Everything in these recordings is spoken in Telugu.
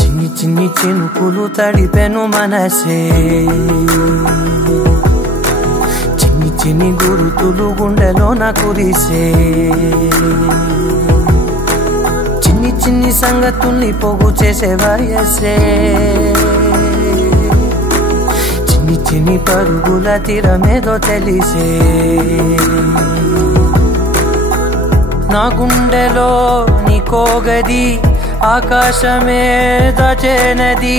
చిన్ని చిన్ని చినుకులు తడిపెను మనసే, చిన్ని చిన్ని గురుతులు గుండెలోన కురిసే, చిన్ని చిన్ని సంగతుల్ని పోగు చేసే వయసే, చిన్ని చిన్ని పరుగుల తీరమేదో తెలిసే, నా గుండెలో నీకోగది ఆకాశమే దాచేనది,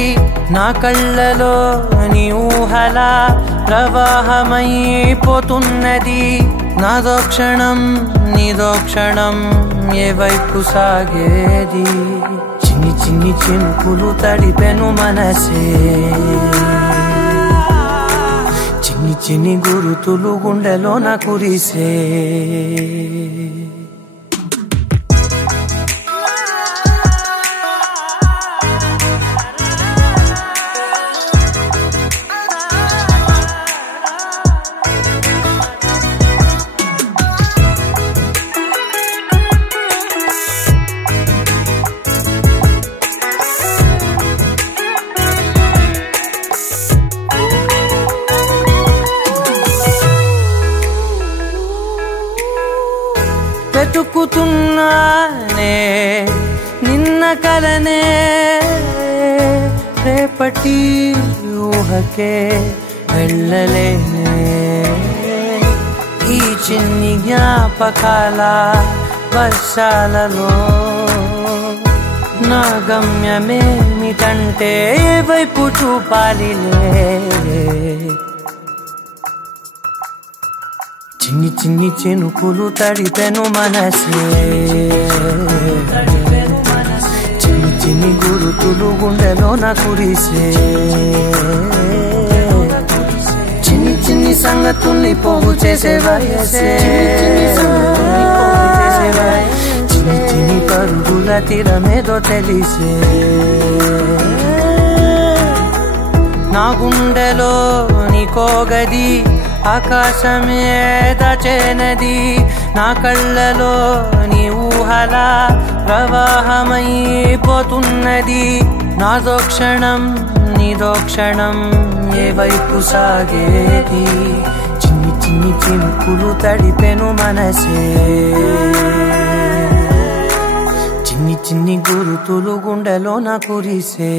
నా కళ్ళలో నీ ఊహల ప్రవాహమైపోతున్నది, నాదో క్షణం నీదో క్షణం ఏ వైపు సాగేది, చిన్ని చిన్ని చినుకులు తడిపెను మనసే, చిన్ని చిన్ని గురుతులు గుండెలోన కురిసే. వెతుకుతున్నానే నిన్న కలనే, రేపటి ఊహకే వెళ్ళలేనే, ఈ చిన్ని జ్ఞాపకాల వర్షాలలో నా గమ్యమేమిటంటే ఏ వైపు చూపాలిలే, చిన్ని చిన్ని చినుకులు తడిపెను మనసే, చిన్ని చిన్ని గురుతులు గుండెలోన కురిసే, చిన్ని చిన్ని సంగతుల్ని పోగు చేసే వయసే, చిన్ని చిన్ని పరుగుల తీరమేదో తెలిసే, నా గుండెలో నీకోగది ఆకాశమే దాచేనది, నా కళ్ళలో నీ ఊహల ప్రవాహమైపోతున్నది, నాదో క్షణం నీదో క్షణం ఏ వైపు సాగేది, చిన్ని చిన్ని చినుకులు తడిపెను మనసే, చిన్ని చిన్ని గురుతులు గుండెలోన కురిసే.